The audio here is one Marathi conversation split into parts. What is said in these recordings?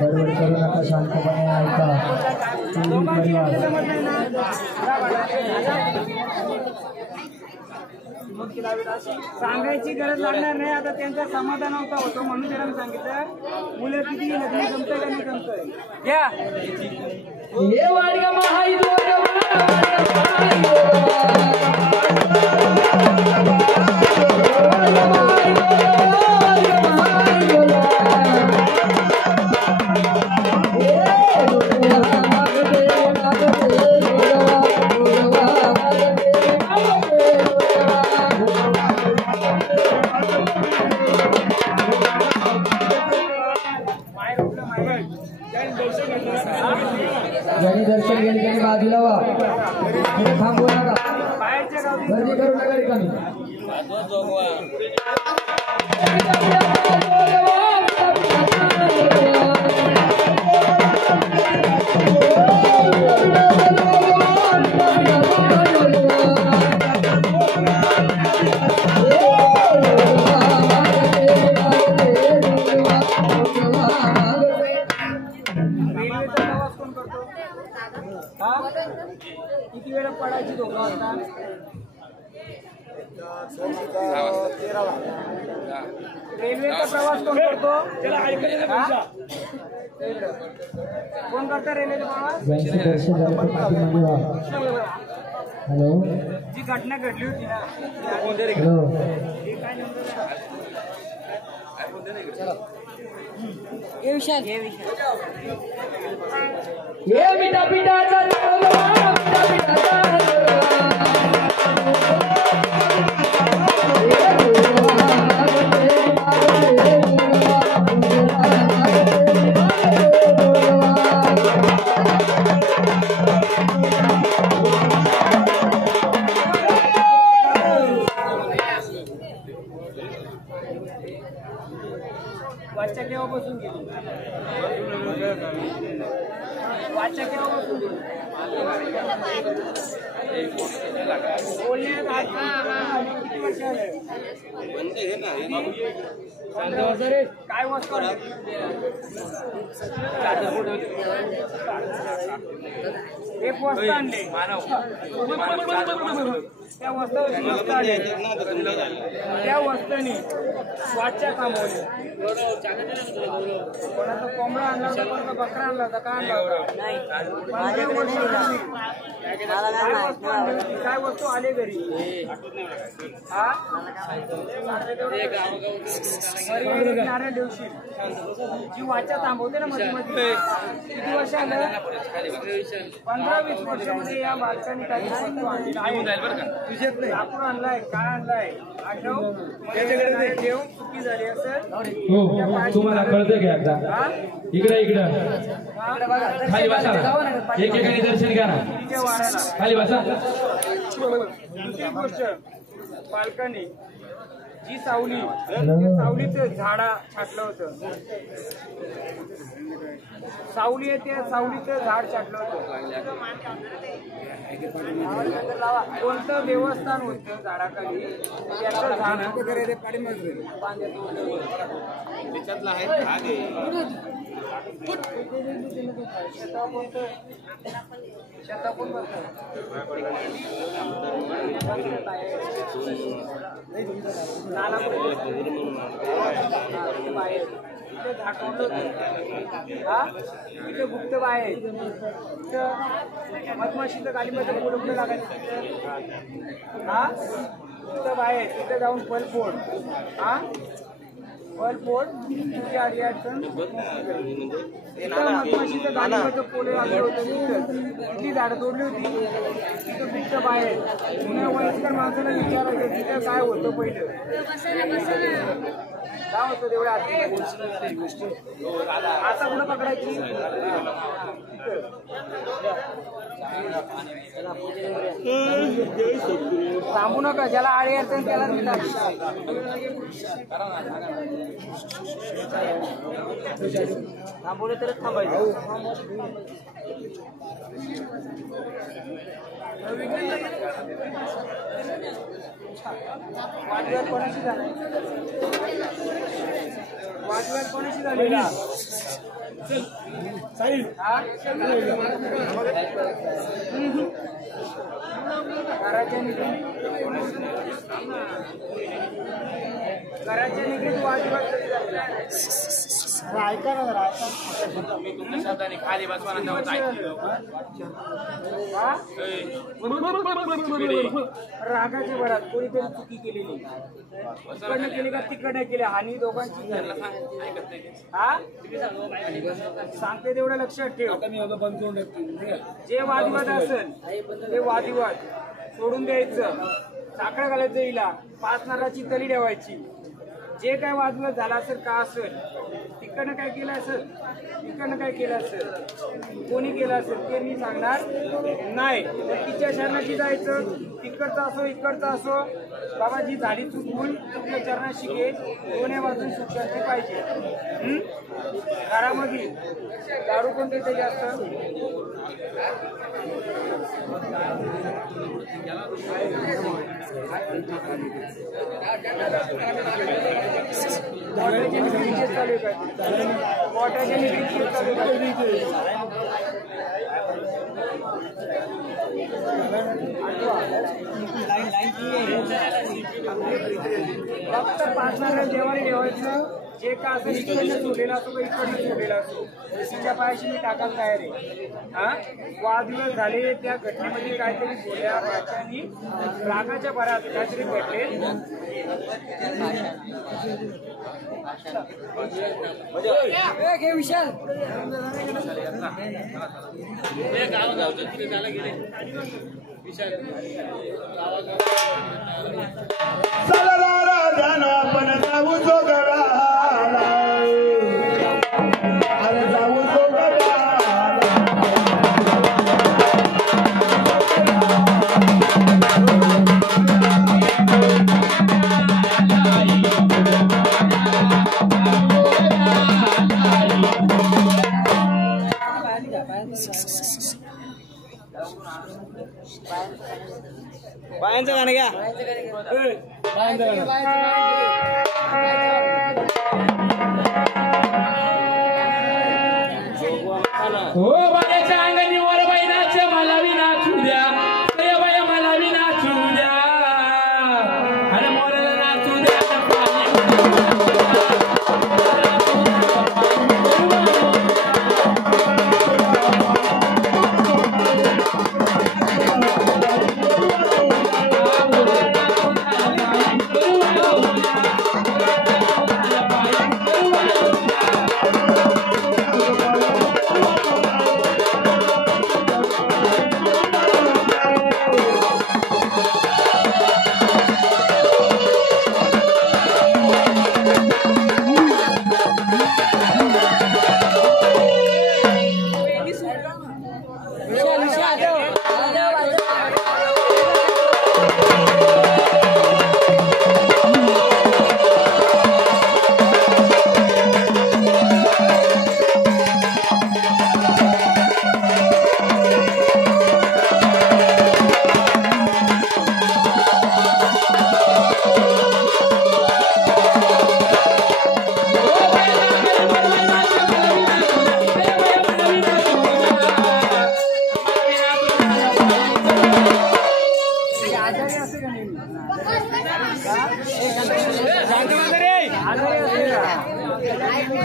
बडबड करू नका, शांतपणे ऐका. सांगायची गरज लागणार नाही. आता त्यांचा समाधान होतो म्हणून त्यांना सांगितलं मुलं किती लग्न जमतंय का नाही जमतंय घ्या. ज्यांनी दर्शन घेतले त्यांनी बाजूला व्हा, थांबवू नका, गर्दी करू नका रिकामी. किती वेळ पडायची धोका होता? रेल्वेचा प्रवास कोण करतो? कोण करतो रेल्वेचा प्रवास? हॅलो, जी घटना घडली होती ना, ये विशाल ये मिठा पिठाचा वाचा केव्हापासून गेली? वाचा केव्हापासून गेली? बोलण्यात किती वर्ष आले? काय वस्तू एक वस्तू आणले, त्या वस्तू आले, त्या वस्तूने वाचा थांबवली. कोणाचा कोंबडा आणला होता, कोणाचा बकरा आणला होता, का आणला होता? काय वस्तू आले घरी? नारायण दिवशी जी वाचा थांबवते ना मध्ये मध्ये, किती वर्ष आलं? 15-20 वर्षामध्ये या बालकांनी काही वस्तू आणली. लाकूड आणलाय, काय आणलाय आठव ठेवून चुकी झाली असेल. तुम्हाला कळतं का एकदा? इकडे खाली बसा, एकेकाने दर्शन घ्या ना, खाली बसा. दुसरी गोष्ट, बालकांनी जी सावली, सावलीचं झाडा छाटलं होतं, सावली आहे त्या सावलीचं झाड छाटलं होतं. कोणतं देवस्थान होतं झाडाखाली, त्याचं झाड त्याच्यातला आहे भाग आहे. शेता कोण बसतं? नाला बाहेर इथे झाटवलं हा, इथे गुप्त बाहेर, इथं मधमाशीचं गाडीमध्ये पोलपलं लागायचं हा, इथं बाहेर, तिथे जाऊन फलफोड हा, फलफोड किती आली अडचण. मधमाशीचं गाडीमध्ये पोले लागले होते, किती झाडं तोडली होती, तिथं पिकतं बाहेर. जुन्या वयस्कर माणसाला विचारायचं तिथं काय होतं पहिलं, काय होतं तेवढ्या आधी. आता कुठं पकडायची? थांबू नका, ज्याला आळी असेल त्याला थांबवलं तरच थांबायचं. वादविवाद कोणाशी झाला वादविवाद कोणाशी झालेला घराच्या निगडीत वादविवाद ऐका ना जरा शब्दाने खाली बसवाना रागाच्या भरात कोणीतरी चुकी केलेली तिकडनं केली का तिकडनं केली हानी दोघांची हा सांगते तेवढं लक्षात ठेव जे वादविवाद असेल ते वादविवाद सोडून द्यायचं साखर घालायचं हिला 5 नारळाची तली ठेवायची जे काय वादविवाद झाला असेल का असेल तिकडनं काय केलं असेल तिकडनं काय केलं असेल कोणी केलं असेल ते मी सांगणार नाही तर तिच्या शरणाशी जायचं तिकडचं असो इकडचं असो बाबा जी झाली चुकून तुझ्या चरणाशी घे दोन्ही बाजून सुख शांती पाहिजे घरामध्ये दारू कोण देते जास्त मोठ्याच्या निगडीत चालू फक्त 5 नारळ जेवारी ठेवायचं जे का असं इकडनं सोडलेलं असो का इकडनं सोडलेलं असो तिच्या पायाशी मी टाकायला तयार आहे हा वादविवाद झाले त्या घटनेमध्ये काहीतरी बोलल्या भाषांनी रागाच्या भरात काहीतरी घडले विशाल आपण जाऊ जो घराला अरे जाऊ जो बायांचं गाणं घ्या हो बाळाच्या अंगणी वर बाई नाच मला बी नाचू द्या बाई मला बी नाचू द्या आणि मोराला नाचू द्या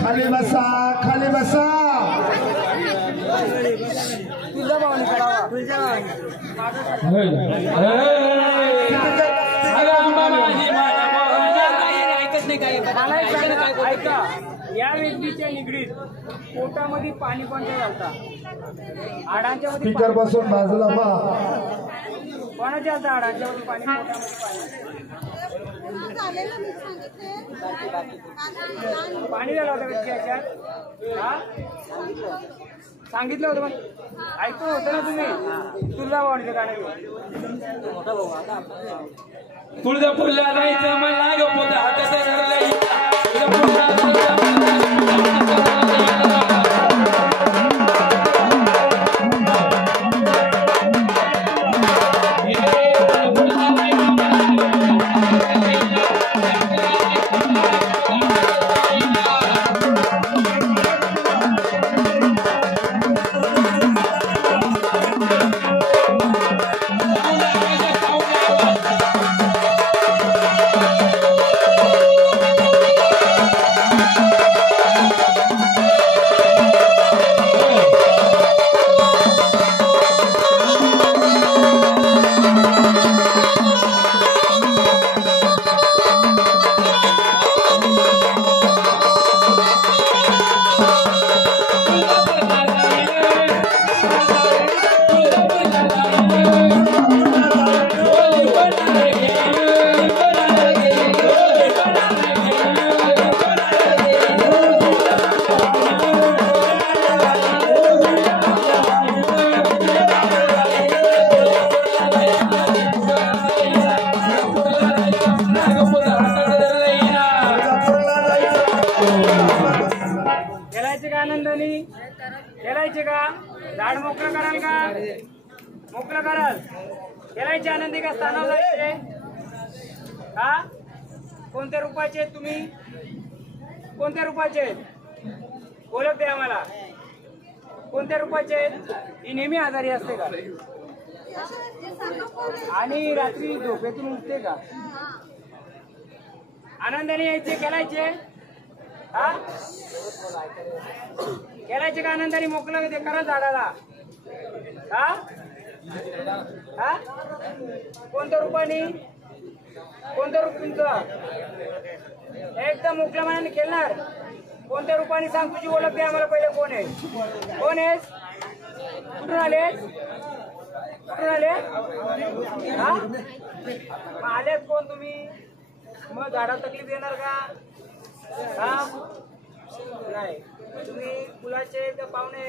खाली बसा खाली बसा तुझ्या भावाने करावा तुझ्या ऐका या व्यक्तीच्या निगडीत पोटामध्ये पाणी कोणत्या घालता हाडांच्या मध्ये स्पीकर बसून बाजूला पहा कोणाच्या घालता हाडांच्या मध्ये पाणी पोटामध्ये पाणी झालं होतं व्यक्ती याच्यात सांगितलं होतं पण ऐकून होतं ना तुम्ही तुझा भावाने गाणं तुळजापूरला जायचं मला ग पोता हातात धरलंय तुम्ही खेळायचे का? झाड मोकळं कराल का? मोकळं कराल? खेळायचे आनंदी का स्थानावर जायचे? हा? कोणत्या रूपाचे आहेत तुम्ही? कोणत्या रूपाचे आहेत? ओळख द्या आम्हाला. कोणत्या रूपाचे आहेत? ही नेहमी आजारी असते का? आणि रात्री झोपेतून उठते का? आनंदाने यायचे खेळायचे? हा? खेळायचे का आनंदाने? मोकळं ते करा झाडाला. हा? हा? कोणत्या रूपाने? कोणतं रूप तुमचं? एकदम मोकळ्या मनाने खेळणार. कोणत्या रूपाने सांग, तुझी ओळख दे आम्हाला पहिले. कोण आहे? कोण आहेस? कुठून आलेस? कुठून आले? हा? आलेत कोण तुम्ही? मग झाडाला तकलीफ देणार का? हा? नाही. तुम्ही मुलाचे का पाहुणे?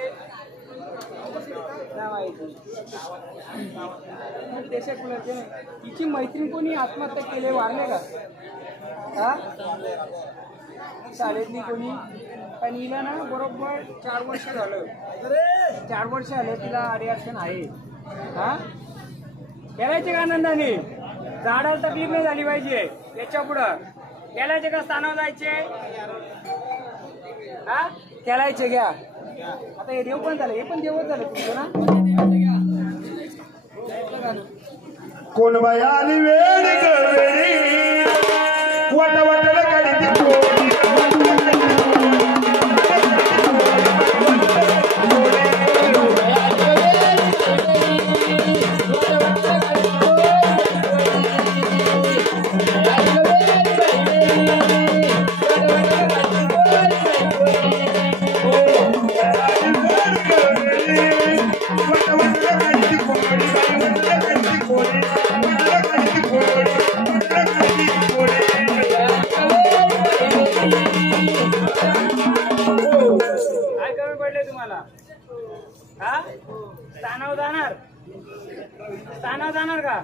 देशा कुलाचे. तिची मैत्रीण कोणी आत्महत्या केली, वारले का? हा? शाळेतली कोणी? पण हिला ना बरोबर 4 वर्ष झालं. 4 वर्ष आले तिला अडचण आहे. हा? खेळायचे का आनंदाने? झाडाला तकलीफ नाही झाली पाहिजे. याच्या पुढं खेळायचे का स्थानावर जायचे? हा? खेळायचे घ्या. आता हे देव पण झालं, हे पण देवच झालं तुमचं ना. कोण बाया आली वेळ गवेरी वाटा वाटायला काढी स्थानावर जाणार का?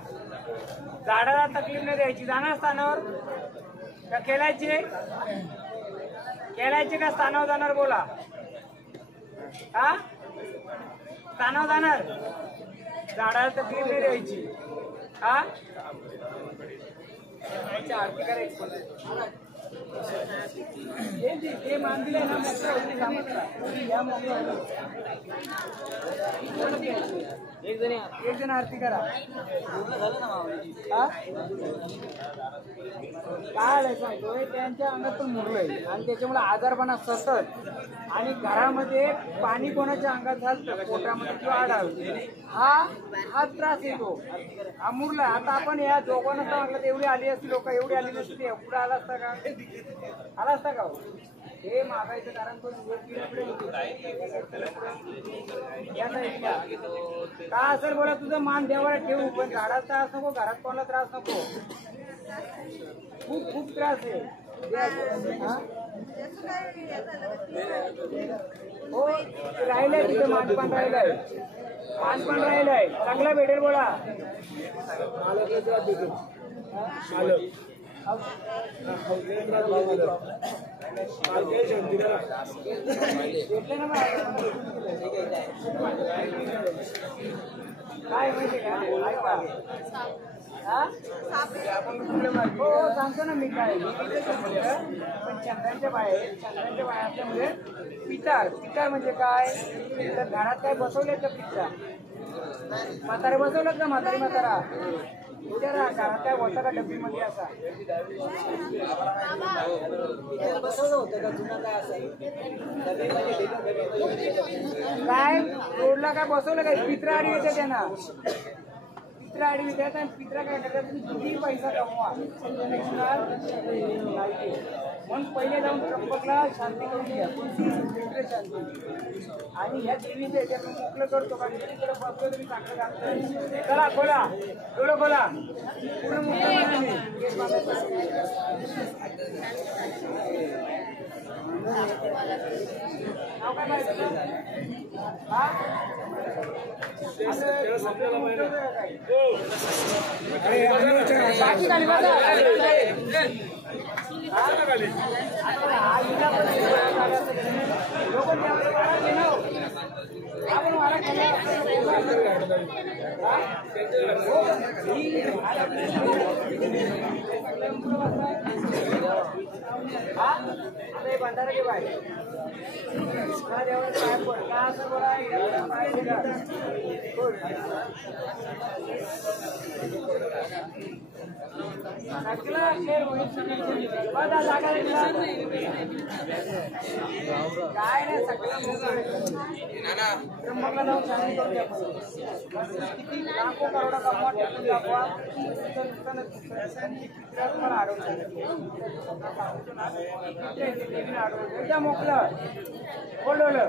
झाडाला तकलीफ नाही द्यायची. जाणार स्थानावर का? खेळायचे? खेळायचे का स्थानावर जाणार? बोला. हा? स्थानावर जाणार. झाडाला तकलीफ नाही द्यायची. हा? आरती करायची. ते मान दिले ना एक जण आरती करा. काय सांगतोय, त्यांच्या अंगात पण मुरलंय आणि त्याच्यामुळे आजारपणा सतत. आणि घरामध्ये पाणी कोणाच्या अंगात घालतं, पोटामध्ये किंवा आढळतं, हा त्रास येतो. हा मुरला. आता आपण या दोघांना सांगितलं एवढी आली असती लोक, एवढी आली नसती, पुढे आला असता का? आला असता का? हे मागायचं कारण पण का असेल बोला. तुझं मान देवाला ठेवू, पण झाडाचा त्रास नको, घरात कोणाला त्रास नको. खूप खूप त्रास आहे. हो राहिलाय तिथे मानपान राहिलाय. मानपान राहिलाय. चांगला भेटेल बोला. काय माहिती का? हो सांगतो ना मी. काय पण चंद्रांच्या बाहेर, चंद्रांच्या बाहेर असल्यामुळे पितार. पितार म्हणजे काय? तर घरात काय बसवले का? पिता म्हातारे बसवलं का? म्हातारी म्हातारा घरात काय होतं का? डब्बीमध्ये असा बसवलं होतं का? जुना काय असेल काय? रोडला काय बसवलं काय? पित्रा आडी येते त्यांना. पित्रा आडी येतात आणि पित्रा काय करतात? तुम्ही किती पैसा कमवा म्हणून पहिले जाऊन त्र्यंबकला शांती करून घ्या. कोणती शांती. आणि ह्या देवीचे ते मोकळं करतो का? देवीकडे बसलो तुम्ही चांगलं काम. चला खोला, डोळं खोला, पूर्ण मोकळं. नाव काय पाहिजे? हा बाकी खाली बघा. बंधारा के बाहेर काय नाही त्र्यंबकला जाऊन शांती करून द्या किती लाखो करोडा कमवा टेकून दाखवा तुम्हाला अडवलं एकदा मोकलं बोलवलं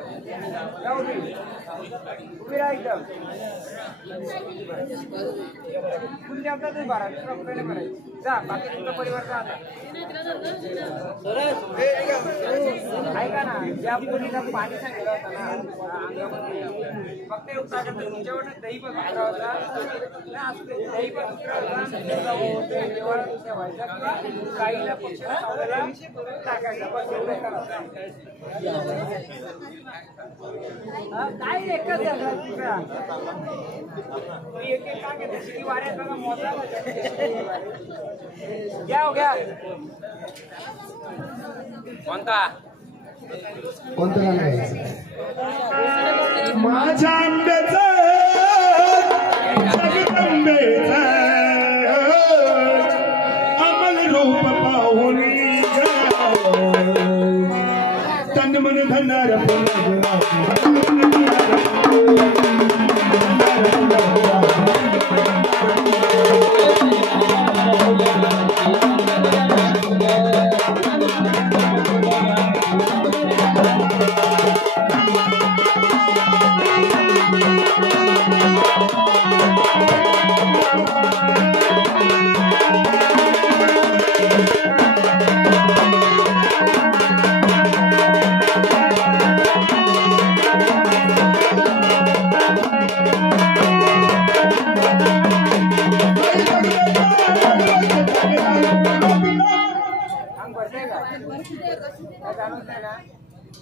जाऊ दे उभी राहा एकदम कुठे आपला तुम्ही भरा दुसरा कुठे नाही भरायचं जा बाकी तुमचा परिवार जा आता ऐका ना ज्या मुलीला पाणी सांगितलं होतं ना अंगामध्ये फक्त एवढं टाकत तुमच्यावर दही पण दुसरा होता असू दे दही पण दुसरा होता देवाला दुसऱ्या व्हायचा किंवा गाईला पक्षाला सावळ्याला टाकायचा बस एवढं करायचं काय एकच झालं दुसरा एक एक का घेते किती वाऱ्यात बघा मोजा घ्या हो घ्या कोणता कोणतं गाणं आहे माझ्या आंब्याचं जगदंबेचं अमल रूप पाहून तन मन धनार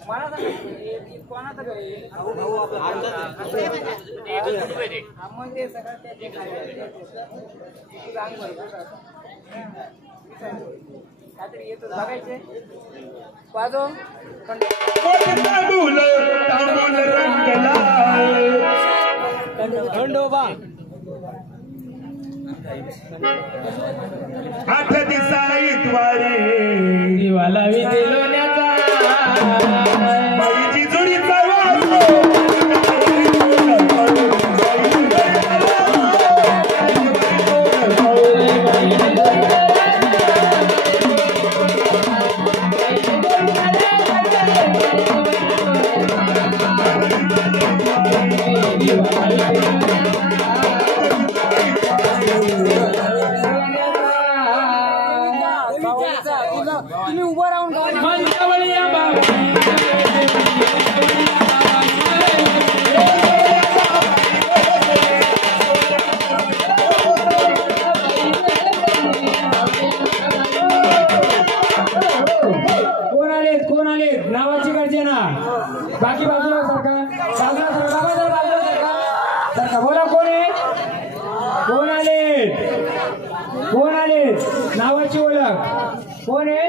मला कोणाचं घरी मग ते सगळं ते काहीतरी येतो बघायचे वाजव खंडोबा 8 दिवसाई द्वारे दिवाला विधी लोण्याचा बाईची जोडी तुम्ही उभं राहून कोण आले नावाची गर्जना बाकी बाजूला सरका सरका बोला कोण आहे कोण आले नावाची ओळख कोण आहे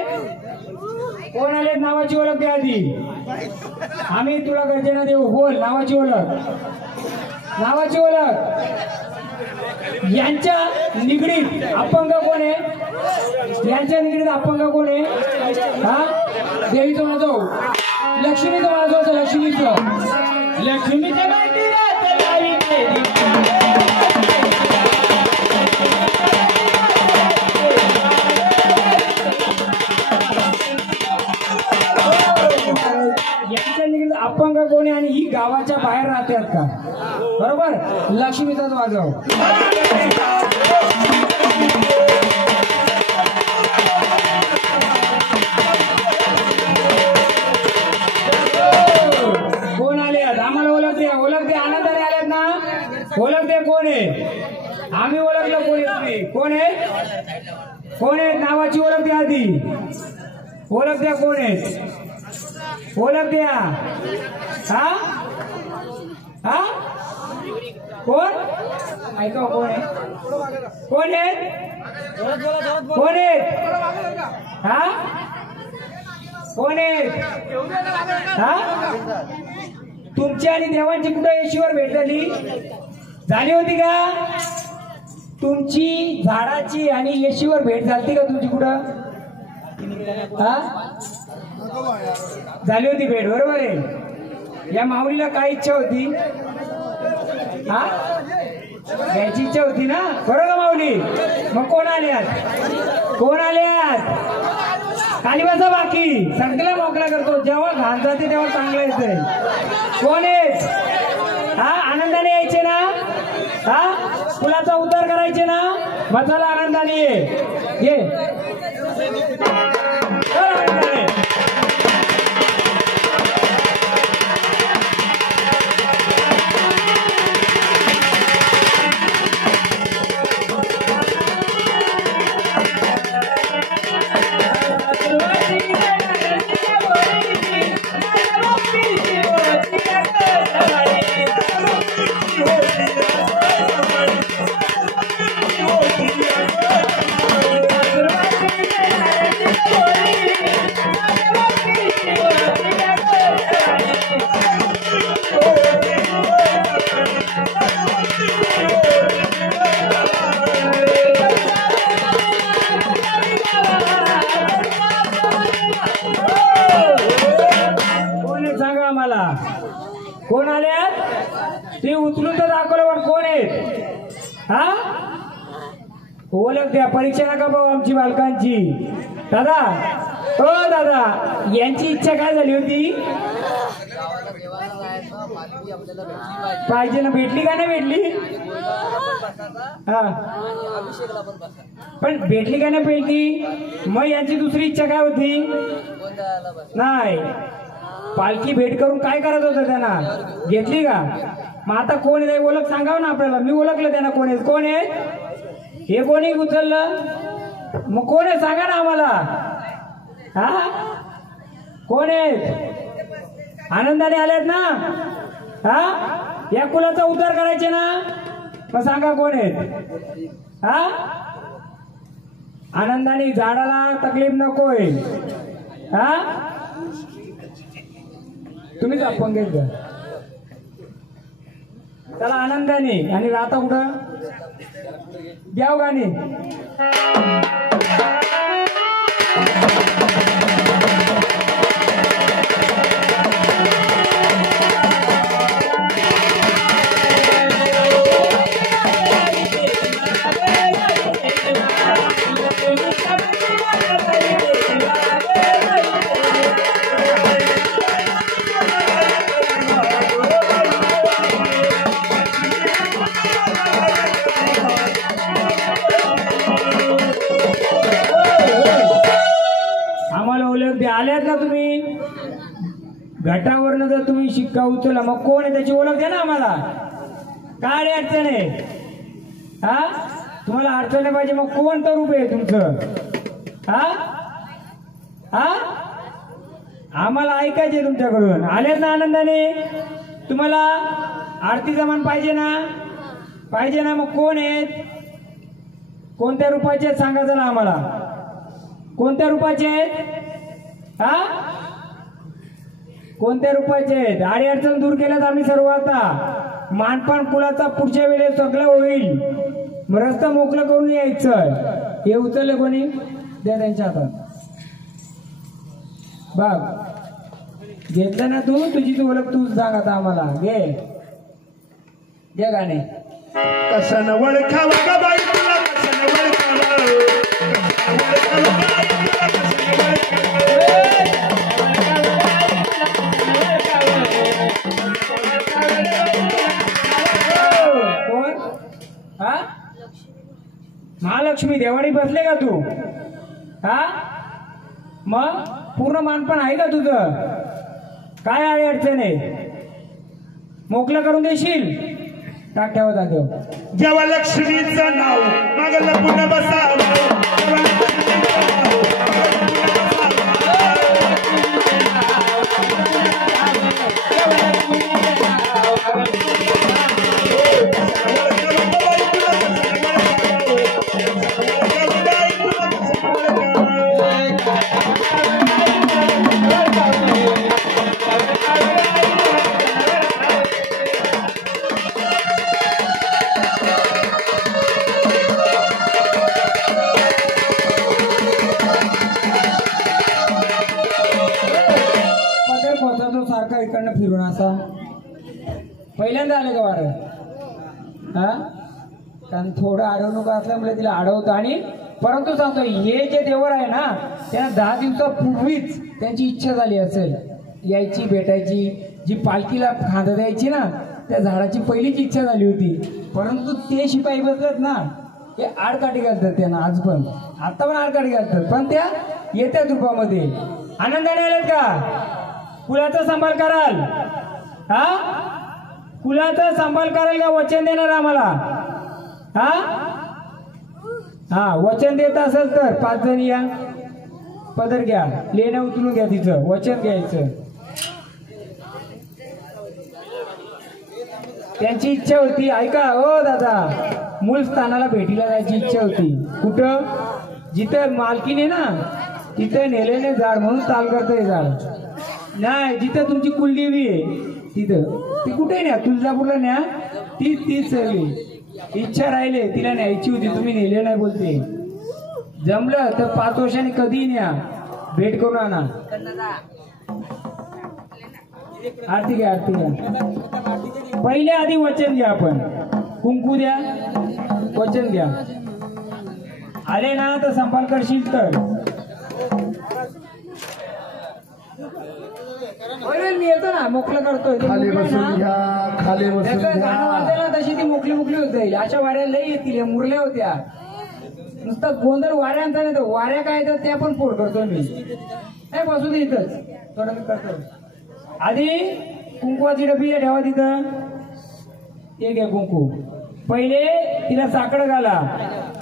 कोण आले नावाची ओळख द्या आधी आम्ही तुला गर्जना देऊ बोल नावाची ओळख यांच्या निगडीत अपंग कोण आहे हा देवीचं माझो लक्ष्मीचं माझो लक्ष्मीचं यांच्या निगडीत अपंग कोण आहे आणि ही गावाच्या बाहेर राहतात का बरोबर लक्ष्मीचाच वाजव कोण आले आम्हाला ओळख दे आनंदाने आल्यात ना ओळख दे कोण आहे आम्ही ओळखलं कोण आहे तुम्ही कोण आहे नावाची ओळख द्या आधी ओळख द्या कोण आहेत, ओळख द्या. हा हा कोण ऐका कोण आहे, कोण आहेत, कोण आहेत, हा कोण आहेत, हा तुमची आणि देवांची कुठं येशीवर भेट झाली होती का? तुमची झाडाची आणि येशीवर भेट झाली का तुमची कुठं? हा झाली होती भेट, बरोबर आहे. या माऊलीला काय इच्छा होती? हा याची इच्छा होती ना, बरोबर माऊली? मग कोण आल्यात, कोण आल्यात? खाली बसा, बाकी सगळं मोकळा करतो. जेव्हा घाण जाते तेव्हा चांगलं येतंय. कोण आहेत? हा आनंदाने यायचे ना, हा कुलाचा उद्धार करायचे ना, मसाला आनंदाने ये. कोण आल्यात ते उचलून तर दाखवलं, पण कोण आहेत? हा ओळख द्या. परीक्षा नका भाऊ आमची बालकांची. दादा ओ दादा, यांची इच्छा काय झाली होती? पाहिजे ना, भेटली का नाही भेटली? हा पण भेटली का नाही भेटली? मग यांची दुसरी इच्छा काय होती? नाही, पालखी भेट करून काय करायचं होतं त्यांना? घेतली का? मग आता कोण आहे ओळख सांगाव ना आपल्याला. मी ओळखलं त्यांना. कोण आहे? कोण आहे हे? कोणी उचललं? मग कोण आहे सांगा ना आम्हाला. हा कोण आहेत? आनंदाने आल्यात ना, हा या कुलाचा उद्धार करायचे ना, मग सांगा कोण आहेत? हा आनंदाने, झाडाला तकलीफ नकोय. हा तुम्हीच आपण घेत जा. चला आनंदाने. आणि राहता कुठं? द्याव गाणे. आल्यात ना तुम्ही, घाटावरनं जर तुम्ही शिक्का उचलला, मग कोण आहे त्याची ओळख द्या ना आम्हाला. काय अडचण आहे? हा तुम्हाला अडचण नाही पाहिजे, मग कोणतं रूप आहे तुमचं? हा हा आम्हाला ऐकायचे तुमच्याकडून. आल्यात ना आनंदाने. तुम्हाला आरतीचा मान पाहिजे ना, पाहिजे ना, मग कोण आहेत? कोणत्या रूपाचे सांगायचं ना आम्हाला. कोणत्या रूपाचे आहेत? हा कोणत्या रूपाचे आहेत? आडी अडचण दूर केल्यात आम्ही सर्व. आता मानपान कुलाचा पुढच्या वेळेस सगळं होईल. मग रस्ता मोकळं करून यायचं. हे उचलले कोणी? द्या त्यांच्या हातात. बघ घेतलं ना तू, तुझी तू ओळख तूच सांग आता आम्हाला. घे द्या गाणे. कशानं वळखावं ग बाई तुला, कशानं वळखावं, कोण? हा महालक्ष्मी देवाडी बसले का तू? हा मग पूर्ण मानपण आहे का तुझं? काय आहे अडचण आहे? मोकळं करून देशील? टाक ठेवा जागेव. जेव्हा लक्ष्मीचं नाव मागं लपून बसावं, फिरून असा पहिल्यांदा आले का वारं हा कारण थोडं अडवणूक असल्यामुळे तिला अडवतो आणि परंतु सांगतो हे जे देवर आहे ना त्यांना 10 दिवसापूर्वीच त्यांची इच्छा झाली असेल यायची भेटायची जी पालखीला खांदा द्यायची ना त्या झाडाची पहिलीच इच्छा झाली होती परंतु ते शिपाई बसतात ना ते आडकाठी घालतात त्यांना आज पण आता पण आडकाठी घालतात पण त्या येत्याच रूपामध्ये आनंदाने आलेत का कुलाचा सांभाळ कराल हा कुलाचा सांभाळ कराल का वचन देणार आम्हाला हा हा वचन देत असेल तर 5 जण या पदर घ्या लेणं उचलून घ्या तिचं वचन घ्यायचं त्यांची इच्छा होती ऐका ओ दादा मूळ स्थानाला भेटीला जायची इच्छा होती कुठं जिथं मालकीने ना तिथे नेलेले झाड म्हणून चाल करतंय झाड नाही जिथं तुमची कुलदेवी आहे तिथं ती कुठे न्या तुळजापूरला न्या तीच सगळी इच्छा राहिले तिला न्यायची होती तुम्ही नेले नाही बोलते जमलं तर 5 वर्षांनी कधी न्या भेट करून आणा आरती घ्या आरती घ्या पहिले आधी वचन घ्या आपण कुंकू द्या वचन घ्या आले ना तर सांभाळ करशील तर मी येतो ना मोकळं करतोय खाली बसून घ्या खाली बसून गाणं घ्या वाजायला तशी ती मोकळी होत जाईल अशा वाऱ्या लई येतील या मुरल्या होत्या नुसता गोंधळ वाऱ्यांचा नाही तर वाऱ्या काय येतात त्या पण फोड करतोय मी नाही बसू दे इथंच थोडं मी करतो आधी कुंकवाची डबी ठेवा तिथं एक आहे कुंकू पहिले तिला साखर घाला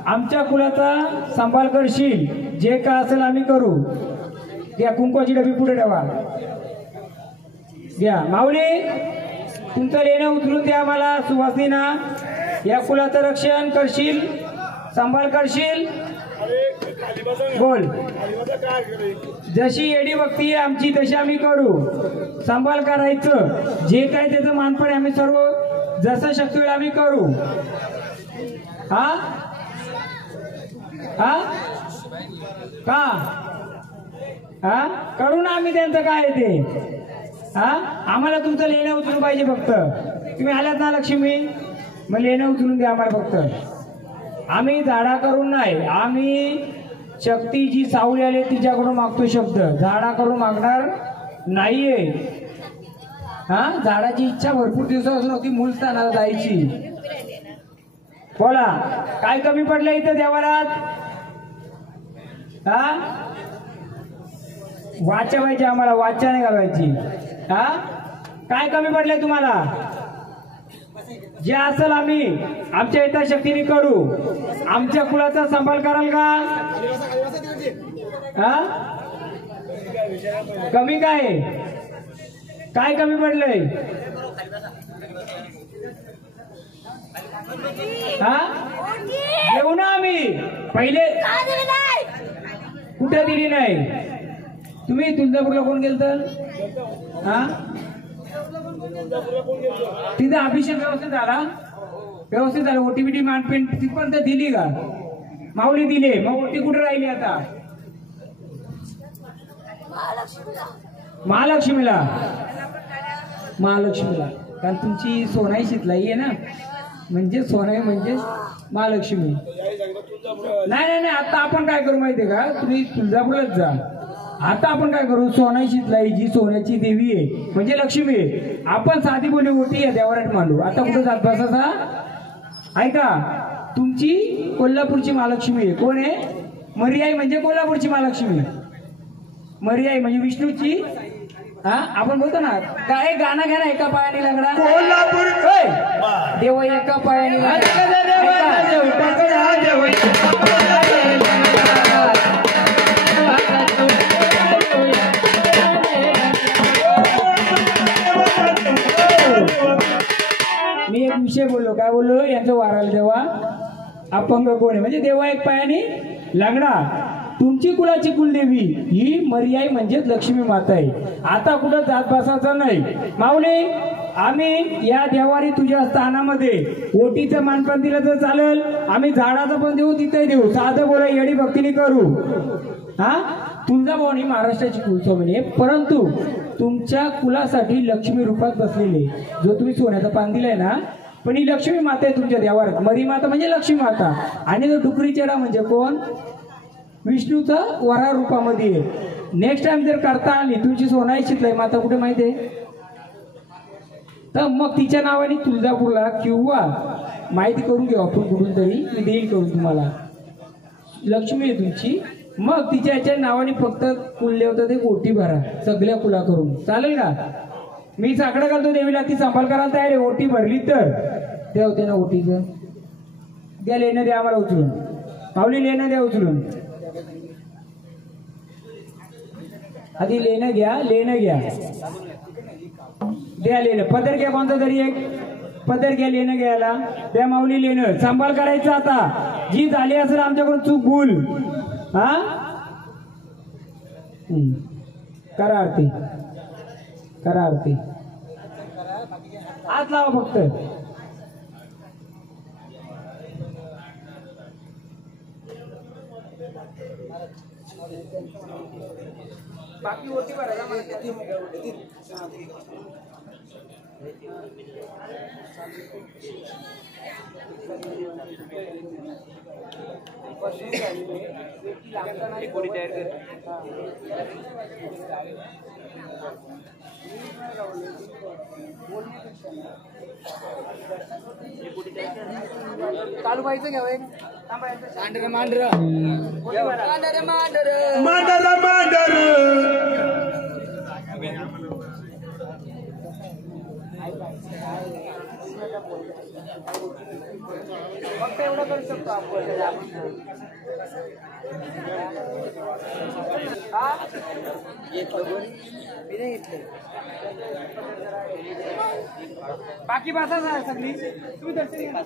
आमच्या कुलाचा सांभाळ करशील जे का असेल आम्ही करू त्या कुंकवाची डबी पुढे ठेवा घ्या माऊली तुमचं लेणं उचलून द्या मला सुवासिना या कुलाचं रक्षण करशील सांभाळ करशील बोल जशी येडी भक्ती आहे आमची तशी आम्ही करू सांभाळ करायचं जे काय त्याचं मानपण आहे आम्ही सर्व जसं शक्य होईल आम्ही करू हा हा का हा करू ना आम्ही त्यांचं काय ते हा आम्हाला तुमचं लेणं उचलून पाहिजे फक्त तुम्ही आल्यात ना लक्ष्मी मग लेणं उचलून द्या आम्हाला फक्त आम्ही झाडा करून नाही आम्ही शक्ती जी सावली आली तिच्याकडून मागतो शब्द झाडा करून मागणार नाहीये हा झाडाची इच्छा भरपूर दिवसापासून होती मूळ स्थानाला जायची बोला काय कमी पडलं इथं देवारात हा वाचा पाहिजे आम्हाला वाचा नाही घालवायची हा काय कमी पडलंय तुम्हाला जे असेल आम्ही आमच्या यथाशक्तीने करू आमच्या कुलाचा सांभाळ कराल का हा कमी काय काय कमी पडलंय हा देऊ ना आम्ही पहिले कुठे दिली नाही तुम्ही तुळजापूरला कोण गेलत हा तिथे अभिषेक व्यवस्थित झाला ओटीबीटी मानपेंट तिथपर्यंत दिली का माऊली दिले मग ओटी कुठे राहिली आता महालक्ष्मीला कारण तुमची सोनाई शितलाई आहे ना म्हणजे सोनाई म्हणजे महालक्ष्मी नाही आता आपण काय करू माहितीये का तुम्ही तुळजापूरलाच जा आता आपण काय करू सोनाई शितलाई जी सोन्याची देवी आहे म्हणजे लक्ष्मी आहे आपण साधी बोली ओटी आहे देवरात मांडू आता कुठं जात बसाचा ऐका तुमची कोल्हापूरची महालक्ष्मी आहे कोण आहे मरियाई म्हणजे कोल्हापूरची महालक्ष्मी मरियाई म्हणजे विष्णूची हा आपण बोलतो ना काय गाणं घ्या ना एका पायाने लंगडा कोल्हापूर देव एका पायाने मी एक विषय बोललो काय बोललो यांचं वाराला देवा अपंग कोण आहे म्हणजे देवा एक पायाने लंगडा तुमची कुलाची कुलदेवी ही मरियाई म्हणजेच लक्ष्मी माता आहे आता कुठं जात बसायचं नाही माऊली आम्ही या देवारी तुझ्या स्थानामध्ये ओटीचं मानपण दिलं तर चालेल आम्ही झाडाचं पण देऊ तिथे देऊ साधं बोला येडी भक्तीने करू हा तुळजाभवानी महाराष्ट्राची कुलस्वामिनी आहे परंतु तुमच्या कुलासाठी लक्ष्मी रूपात बसलेले, जो तुम्ही सोन्याचा पान दिलाय ना, पण ही लक्ष्मी माता आहे तुमच्या देवारात. मरी माता म्हणजे लक्ष्मी माता, आणि तो डुकरी चेडा म्हणजे कोण? विष्णूचा वरा रूपामध्ये आहे. नेक्स्ट टाइम जर करता आली तुमची सोनाई शिकलाय माता कुठे माहिती आहे, तर मग तिच्या नावाने तुळजापूरला किंवा माहिती करून घेऊ आपण कुठून तरी, मी देईल करून तुम्हाला. लक्ष्मी आहे तुमची, मग तिच्या याच्या नावाने फक्त कुलदेवता ते ओटी भरा सगळ्या कुला करून, चालेल का? मी साकडं घालतो देवीला, ती सांभाळ करायला तयार आहे. ओटी भरली तर द्या होते ना ओटीचं, द्या लेणं द्या आम्हाला उचलून, माऊली लेणं द्या उचलून. आधी लेणं घ्या, लेणं घ्या, द्या लेणं. पदर घ्या कोणता तरी एक पदर घ्या, लेणं घ्यायला द्या माऊली लेणं. सांभाळ करायचं आता, जी झाली असेल आमच्याकडून चूक भूल, हा करा आरती, करा आरती, हात लावा फक्त. बाकी ओटी भरायला मला चालू पाहिजे घ्या मांडर मांडर मांडर मांडर मांडर फक्त एवढं करू शकतो आपण. हा बाकी भाषा सगळी तुम्ही दर्शन घेणार.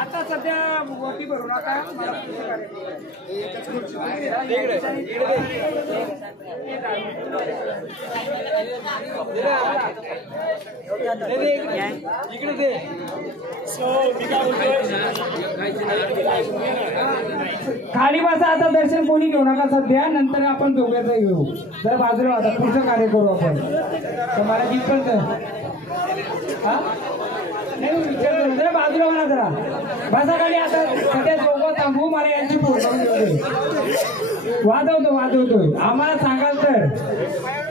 आता सध्या वरती भरू नका, मला इकडे दे. खाली बसा, आता दर्शन कोणी घेऊ नका सध्या, नंतर आपण दोघांचं घेऊ. जर बाजूला आता पुढचं कार्य करू आपण. तर मला जिथपर्यंत नाही विचार, जरा बाजूला म्हणा, जरा बसा खाली. आता सध्या दोघं थांबू, मला यांची फोटो वाजवतो वाजवतोय. आम्हाला सांगाल तर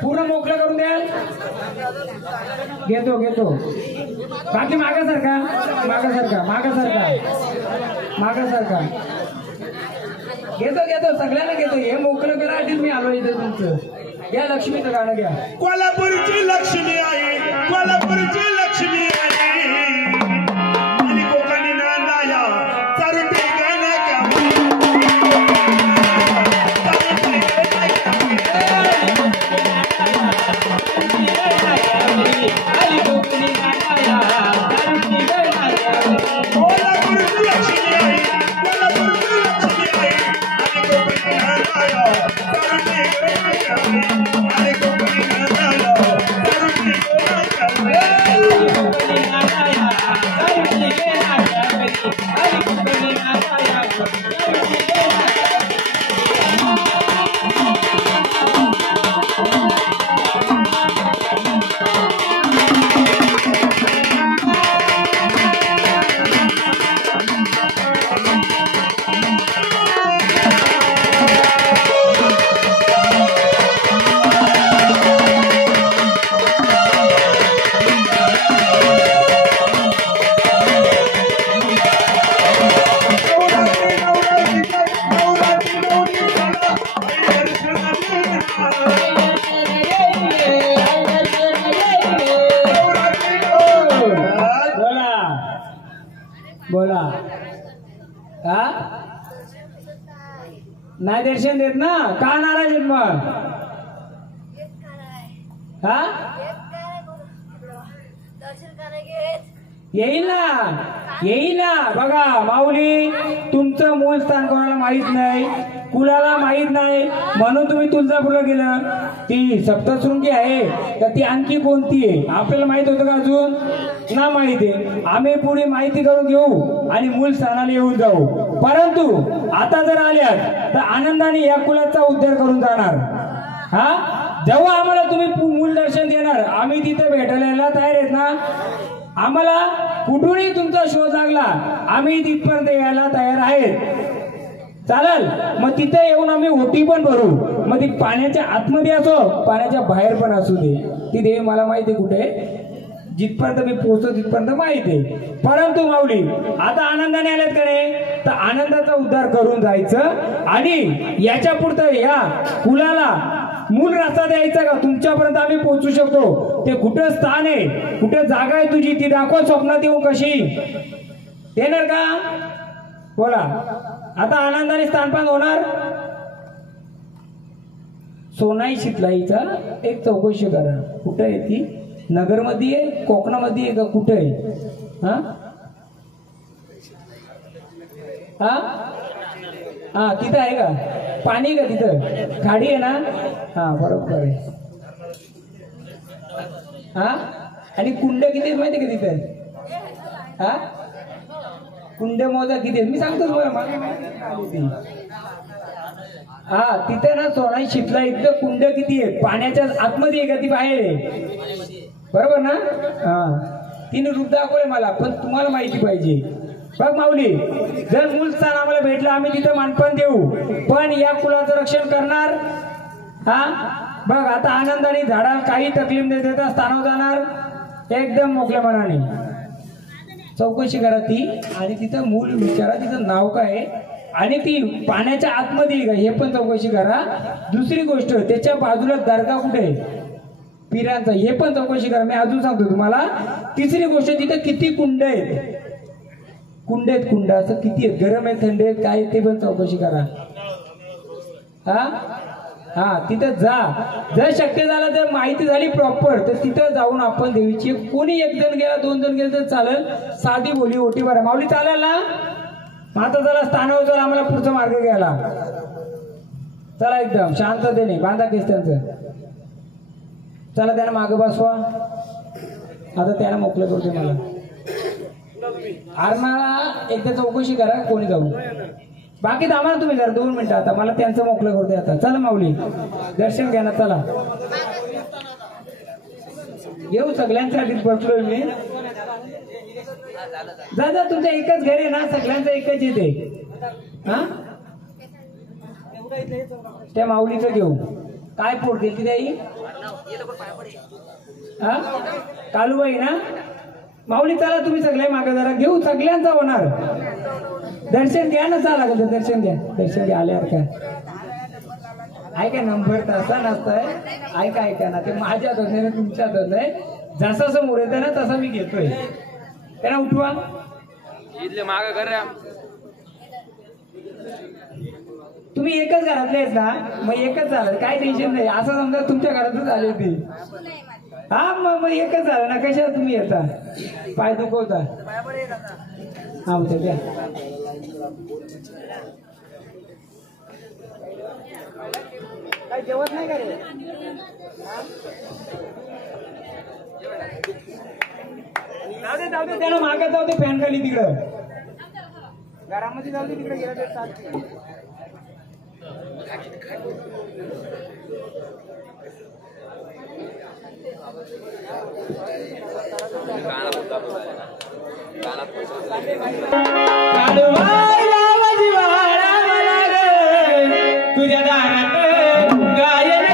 पूर्ण मोकळं करून द्याल. घेतो घेतो. बाकी मागासारखा मागासारखा मागासारखा मागासारखा घेतो घेतो, सगळ्यांना घेतो. हे मोकळं करासाठी मी आलो इथं तुमचं. घ्या लक्ष्मीचं गाणं घ्या. कोल्हापूरची लक्ष्मी आहे, कोल्हापूरची लक्ष्मी आहे, आणि कोकणी नांदाया चारुटे गाणं कोल्हापूरची लक्ष्मी आहे, कोल्हापूरची लक्ष्मी आहे, आणि कोकणी नांदाया चारुटे आणि कोकणी नांदाया चारुटे बोला. हा नाही दर्शन देत ना, का नाराज आहेत मग? हा येईल ना, येईल ना. बघा माऊली, तुमचं मूळ स्थान कोणाला माहित नाही, कुणाला माहित नाही, म्हणून तुम्ही तुळजापूरला गेलं. ती सप्तशृंगी आहे तर ती आणखी कोणती आहे आपल्याला माहित होतं का? अजून ना माहित आहे. आम्ही पुढे माहिती करून घेऊ आणि मूळ स्थानाला येऊन जाऊ. परंतु आता जर आल्यात तर आनंदाने या कुलाचा उद्धार करून जाणार. हा जेव्हा आम्हाला तुम्ही मूल दर्शन देणार आम्ही तिथे भेटायला यायला तयार आहेत ना. आम्हाला कुठूनही तुमचा शोध लागला आम्ही तिथपर्यंत यायला तयार आहेत. चालेल मग तिथे येऊन आम्ही ओटी पण भरू. मग ती पाण्याच्या आतमध्ये असो पाण्याच्या बाहेर पण असू दे. ती देवी मला माहिती आहे कुठे. जिथपर्यंत मी पोहोचतो तिथपर्यंत माहिती आहे. परंतु माऊली आता आनंदाने आलेत का नाही तर आनंदाचा उद्धार करून जायचं आणि याच्या पुढचं या कुलाला मूल रस्ता द्यायचा का तुमच्यापर्यंत आम्ही पोहोचू शकतो. ते कुठं स्थान आहे कुठं जागा आहे तुझी ती दाखव. स्वप्नात येऊ कशी येणार का बोला. आता आनंदाने स्थानपान होणार. सोनाई शितलाईचा एक चौकशी करा. कुठं आहे ती. नगरमध्ये आहे कोकणामध्ये आहे का कुठे आहे. हा हा हा तिथं आहे का पाणी का तिथं खाडी आहे ना. हा बरोबर आहे. हा आणि कुंड किती आहेत माहिती का तिथं. हा कुंड मोजा किती आहेत मी सांगतो तुम्हाला. हा तिथे ना सोनाई शितला इथलं कुंड किती आहे पाण्याच्या आतमध्ये आहे का ती बाहेर आहे बरोबर ना. हा तिने रूप दाखवले मला पण तुम्हाला माहिती पाहिजे. बघ माऊली जर मूल स्थान आम्हाला भेटलं आम्ही तिथं मानपण देऊ पण या कुलाचं रक्षण करणार. हा बघ आता आनंदाने झाडाला काही तकलीफ न देता स्थानावर जाणार एकदम मोकळ्या मनाने. चौकशी करा ती आणि तिथं मूल विचारा तिचं नाव काय आणि ती पाण्याच्या आतमध्ये का हे पण चौकशी करा. दुसरी गोष्ट त्याच्या बाजूला दर्गा कुठे आहे पिरांचा हे पण चौकशी करा. मी अजून सांगतो तुम्हाला. तिसरी गोष्ट तिथं किती कुंड आहेत. कुंड आहेत कुंड असं किती आहेत गरम आहेत थंड आहेत काय ते पण चौकशी करा. हा हा तिथं जा. जर शक्य झालं तर माहिती झाली प्रॉपर तर तिथं जाऊन आपण देवीची कोणी एक जण गेला 2 जण गेले तर चालेल. साधी बोली ओटी भरा माऊली चालेल ना. आता चला स्थानावर चला आम्हाला पुढचा मार्ग घ्यायला. चला एकदम शांततेने बांधा केस त्यांचं. चला त्याला मागं बसवा. आता त्याला मोकळं करतो मला. आरमाळा एकदा चौकशी करा कोणी जाऊन. बाकी थांबा ना तुम्ही जरा 2 मिनिटं. आता मला त्यांचं मोकळं करते आता. चला माऊली दर्शन घ्या ना. चला येऊ सगळ्यांसाठी बसलोय मी. जा जा तुमचं एकच घर आहे ना सगळ्यांचं एकच येते. हा त्या माऊलीचं घेऊ काय पोट देते त्याई. हा कालूबाई ना माऊली चला तुम्ही सगळे मागे जरा घेऊ सगळ्यांचा होणार. दर्शन घ्या ना चला दर्शन घ्या. दर्शन घ्या आल्यावर काय ऐका नंबर तसा नसतंय. ऐका ऐका ना ते माझ्या हातात नाही तुमच्या हातात नाही. जसा समोर येतं ना तसा मी घेतोय. त्यांना उठवा. माग घर तुम्ही एकच घरातले आहेत ना मग एकच झालं काय टेन्शन नाही. असं समजा तुमच्या घरातच आले ते. हा मग एकच झालं ना कशा तुम्ही येता पाय दुखवता. हा उद्या द्या. काय जेवत नाही का रे. जाऊ दे त्याला मागत जाऊ दे फॅन खाली तिकडं घरामध्ये जाऊ दे तिकडे गेला ते. तुझ्या दारात गायन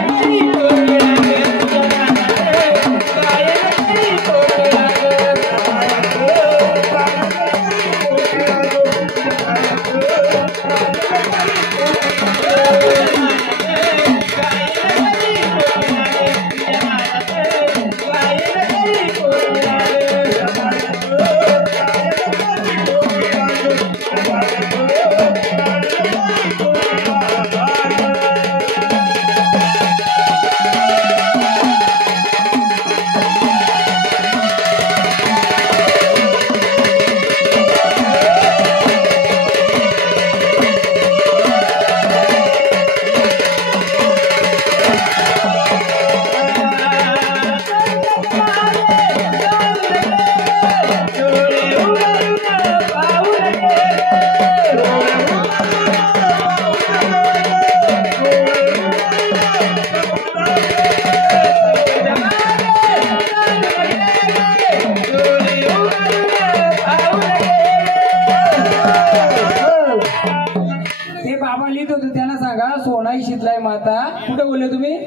सोनाई शितलाई माता कुठे बोलले तुम्ही?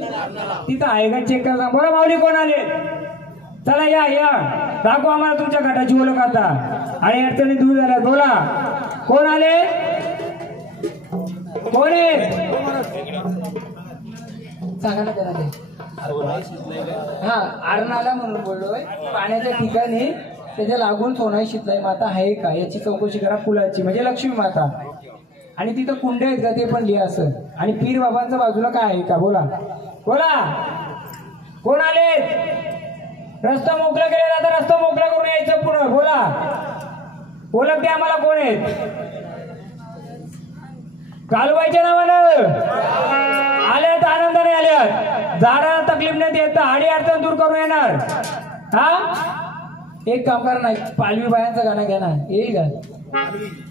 तिथं आहे का चेक करा. बोला माऊली कोण आले? चला या दाखवा आम्हाला तुमच्या गटाची ओळख आता. आणि अडचणी दूर झाल्या. बोला कोण आले? कोण आहे? सांगा ना त्याला ते. हा आरणाला म्हणून बोललोय. पाण्याच्या ठिकाणी त्याच्या लागून सोनाई शितलाई माता आहे का याची चौकशी करा. फुलाची म्हणजे लक्ष्मी माता. आणि तिथं कुंड आहेत का ते पण लिहा असं. आणि पीर बाबांच्या बाजूला काय आहे का? बोला कोण आले? रस्ता मोकळा केलेला आता रस्ता मोकळा करून यायचं पुढं. बोला ओळख द्या आम्हाला कोण आहेत? कालूबाईच्या नावानं आल्यात, आनंदाने आल्यात. झाडाला तकलीफ नाही देत, आडी अडचण दूर करून येणार. हा एक काम कर ना, पालवी बायांचं गाणं घ्या ना. येईल का?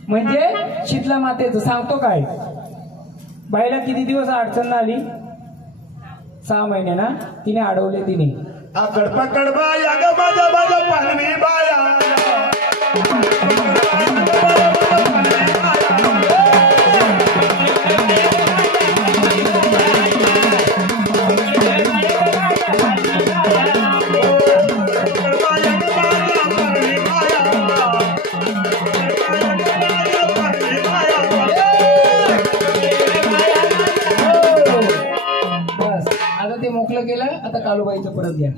म्हणजे शीतला मातेचं सांगतो काय. बाईला किती दिवस अडचण आली? 6 महिने ना. तिने अडवले. तिने पकड बाया ग माझा माझा पालवी बाया मोकळं केलं. आता कालूबाईचं परत घ्या.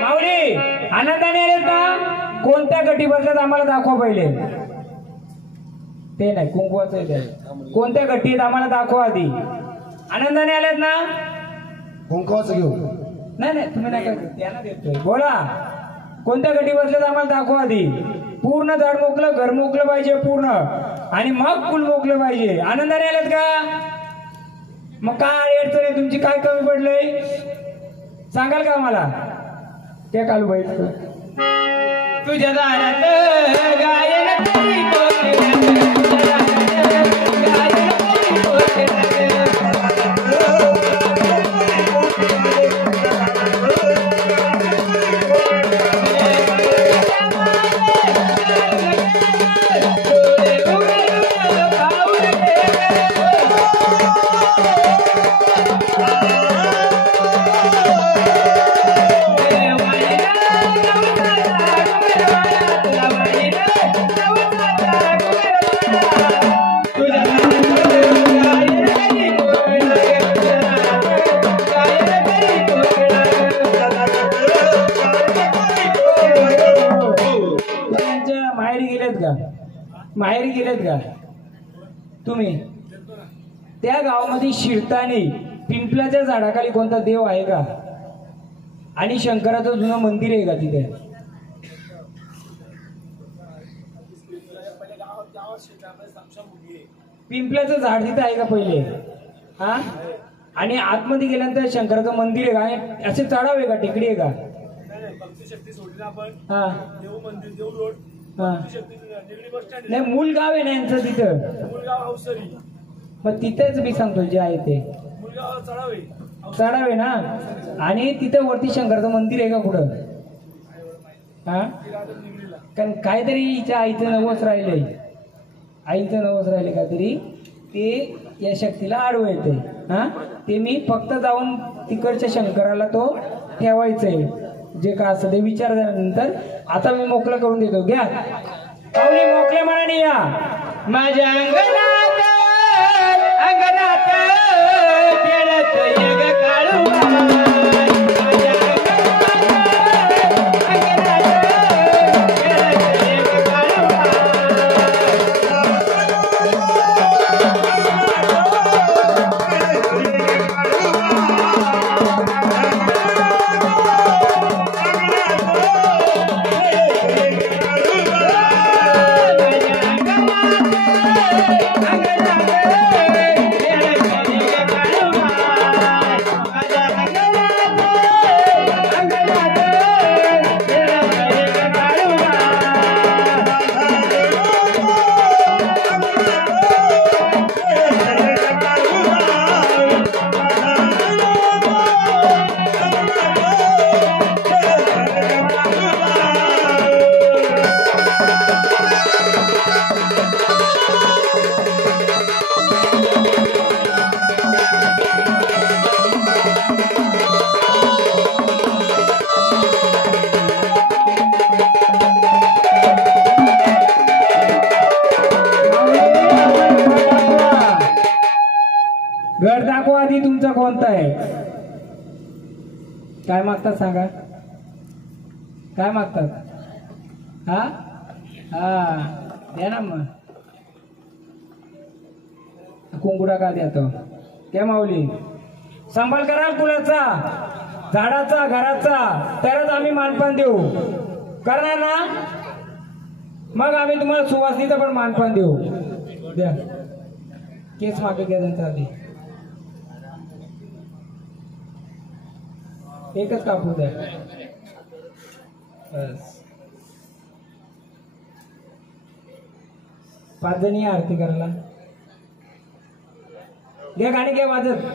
माऊली आनंदाने आलेत ना? कोणत्या गटी बसल्यात आम्हाला दाखवा पहिले. ते नाही कुंकवाचं. कोणत्या गटीत आम्हाला दाखवा आधी. आनंदाने आलेत ना? कुंकवाचं घेऊ. नाही तुम्ही नाही त्यांना देतोय. बोला कोणत्या गटी बसल्यात आम्हाला दाखवा आधी. पूर्ण झाड मोकलं, घर मोकलं पाहिजे पूर्ण. आणि मग फुल मोकलं पाहिजे. आनंदाने आलेत का? मग काय अडचण तुमची? काय कमी पडलंय सांगाल का मला? त्या कालूबाई तुझ्या दारात गायन करी माहेरी गेलेत का तुम्ही? त्या गावामध्ये शिरतानी पिंपलाच्या झाडाखाली कोणता देव आहे का? आणि शंकराचं जुनं मंदिर आहे का तिथे? पिंपलाचं झाड तिथे आहे का पहिले? हा आणि आतमध्ये गेल्यानंतर शंकराचं मंदिर आहे का? आणि असे चढाव आहे का? टेकडी आहे का? हा नाही मूल गाव आहे ना यांचं तिथं. मग तिथेच मी सांगतो जे आहे ते चढावे ना. आणि तिथं वरती शंकराचं मंदिर आहे का कुठं? हा कारण काहीतरी हिच्या आईचं नवस राहिलंय. आईचं नवस राहिले काहीतरी ते या शक्तीला आडवं येते. हा ते मी फक्त जाऊन तिकडच्या शंकराला तो ठेवायचंय. जे का असं ते विचारल्यानंतर आता मी मोकळं करून देतो. घ्या पाऊली मोकळे मनाने या. माझ्या अंगणात अंगणात खेळत ये ग काळूबाई. गड दाखवा आधी तुमचा कोणता आहे. काय मागतात सांगा, काय मागतात. हा द्या ना मग. कुंकुडा का देतो त्या माऊली. सांभाळ कराल कुलाचा, झाडाचा, घराचा, तरच आम्ही मानपान देऊ. करणार ना, मग आम्ही तुम्हाला सुवासनीचा पण मानपान देऊ. द्या केस मागे घ्या त्यांचा आधी. एकच कापू द्या बस. 5 जणी आरती करायला घ्या. गाणी घ्या वाजत.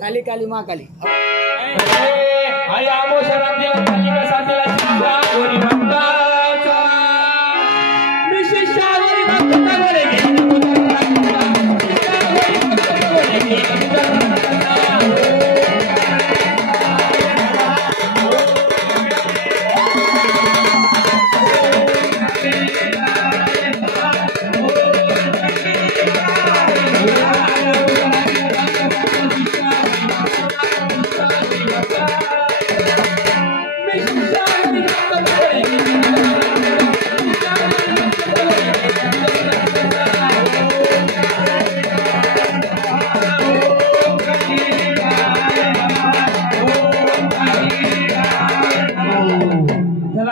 काली काली मा काली.